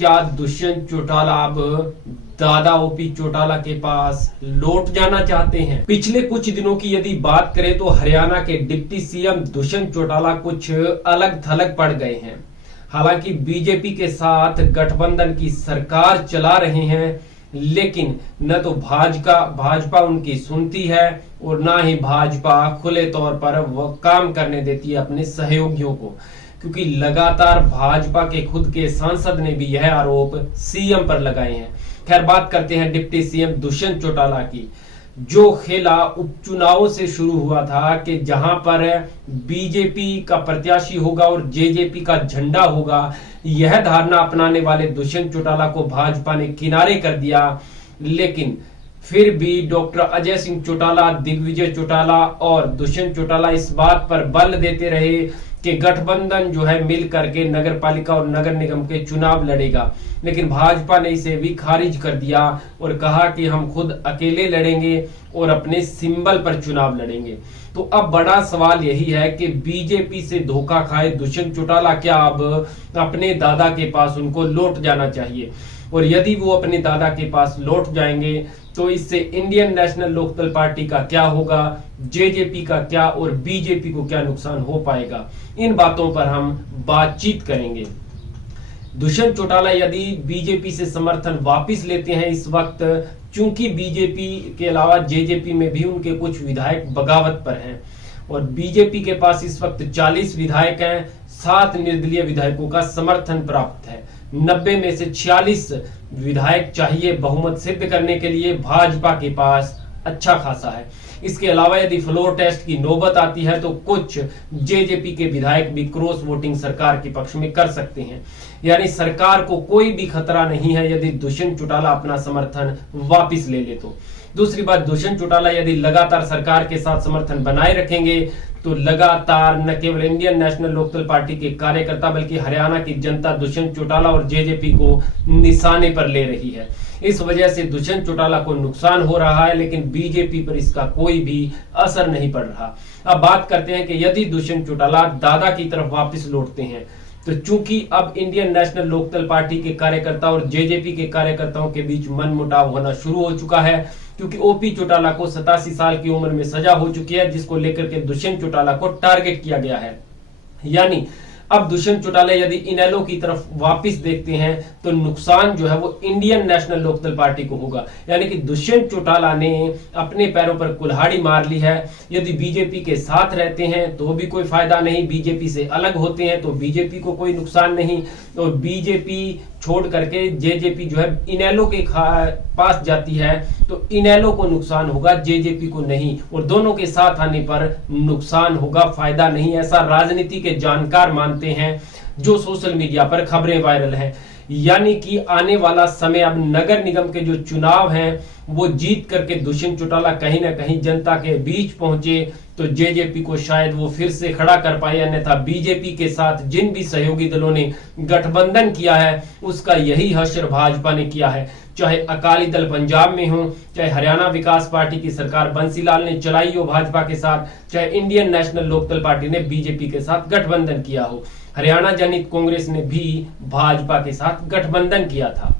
क्या दुष्यंत चौटाला अब दादा ओपी चौटाला के पास लौट जाना चाहते हैं? पिछले कुछ दिनों की यदि बात करें तो हरियाणा के डिप्टी सीएम दुष्यंत चौटाला कुछ अलग थलग पड़ गए हैं। हालांकि बीजेपी के साथ गठबंधन की सरकार चला रहे हैं, लेकिन न तो भाजपा उनकी सुनती है और ना ही भाजपा खुले तौर पर वह काम करने देती है अपने सहयोगियों को, क्योंकि लगातार भाजपा के खुद के सांसद ने भी यह आरोप सीएम पर लगाए हैं। खैर, बात करते हैं डिप्टी सीएम दुष्यंत चौटाला की। जो खेला उपचुनावों से शुरू हुआ था कि जहां पर बीजेपी का प्रत्याशी होगा और जेजेपी का झंडा होगा, यह धारणा अपनाने वाले दुष्यंत चौटाला को भाजपा ने किनारे कर दिया। लेकिन फिर भी डॉक्टर अजय सिंह चौटाला, दिग्विजय चौटाला और दुष्यंत चौटाला इस बात पर बल देते रहे कि गठबंधन जो है मिल करके नगर पालिका और नगर निगम के चुनाव लड़ेगा। लेकिन भाजपा ने इसे भी खारिज कर दिया और कहा कि हम खुद अकेले लड़ेंगे और अपने सिंबल पर चुनाव लड़ेंगे। तो अब बड़ा सवाल यही है कि बीजेपी से धोखा खाए दुष्यंत चौटाला क्या अब अपने दादा के पास उनको लौट जाना चाहिए? और यदि वो अपने दादा के पास लौट जाएंगे तो इससे इंडियन नेशनल लोकदल पार्टी का क्या होगा, जेजेपी का क्या और बीजेपी को क्या नुकसान हो पाएगा? इन बातों पर हम बातचीत करेंगे। दुष्यंत चौटाला यदि बीजेपी से समर्थन वापस लेते हैं इस वक्त, चूंकि बीजेपी के अलावा जेजेपी में भी उनके कुछ विधायक बगावत पर हैं और बीजेपी के पास इस वक्त 40 विधायक हैं, 7 निर्दलीय विधायकों का समर्थन प्राप्त है। 90 में से 46 विधायक चाहिए बहुमत सिद्ध करने के लिए, भाजपा के पास अच्छा खासा है। इसके अलावा यदि फ्लोर टेस्ट की नौबत आती है तो कुछ जेजेपी के विधायक भी क्रॉस वोटिंग सरकार के पक्ष में कर सकते हैं। यानी सरकार को कोई भी खतरा नहीं है यदि दुष्यंत चौटाला अपना समर्थन वापस ले ले तो। दूसरी बात, दुष्यंत चौटाला यदि लगातार सरकार के साथ समर्थन बनाए रखेंगे तो लगातार न केवल इंडियन नेशनल लोकदल पार्टी के कार्यकर्ता बल्कि हरियाणा की जनता दुष्यंत चौटाला और जेजेपी को निशाने पर ले रही है। इस वजह से दुष्यंत चौटाला को नुकसान हो रहा है, लेकिन बीजेपी पर इसका कोई भी असर नहीं पड़ रहा। अब बात करते हैं कि यदि दुष्यंत चौटाला दादा की तरफ वापस लौटते हैं तो चूंकि अब इंडियन नेशनल लोकदल पार्टी के कार्यकर्ता और जेजेपी के कार्यकर्ताओं के बीच मनमुटाव होना शुरू हो चुका है, क्योंकि ओपी चौटाला को 87 साल की उम्र में सजा हो चुकी है, जिसको लेकर के दुष्यंत चौटाला को टारगेट किया गया है। यानी अब दुष्यंत चौटाला यदि इनेलो की तरफ वापस देखते हैं तो नुकसान जो है वो इंडियन नेशनल लोकदल पार्टी को होगा। यानी कि दुष्यंत चौटाला ने अपने पैरों पर कुल्हाड़ी मार ली है। यदि बीजेपी के साथ रहते हैं तो भी कोई फायदा नहीं, बीजेपी से अलग होते हैं तो बीजेपी को कोई नुकसान नहीं, और बीजेपी छोड़ करके जेजेपी जो है इनेलो के पास जाती है तो इनेलो को नुकसान होगा, जेजेपी को नहीं, और दोनों के साथ आने पर नुकसान होगा, फायदा नहीं। ऐसा राजनीति के जानकार मानते हैं जो सोशल मीडिया पर खबरें वायरल हैं। यानी कि आने वाला समय, अब नगर निगम के जो चुनाव हैं वो जीत करके दुष्यंत चौटाला कहीं ना कहीं जनता के बीच पहुंचे तो जेजेपी को शायद वो फिर से खड़ा कर पाए, अन्यथा बीजेपी के साथ जिन भी सहयोगी दलों ने गठबंधन किया है उसका यही हश्र भाजपा ने किया है। चाहे अकाली दल पंजाब में हो, चाहे हरियाणा विकास पार्टी की सरकार बंसीलाल ने चलाई हो भाजपा के साथ, चाहे इंडियन नेशनल लोकदल पार्टी ने बीजेपी के साथ गठबंधन किया हो, हरियाणा जनहित कांग्रेस ने भी भाजपा के साथ गठबंधन किया था।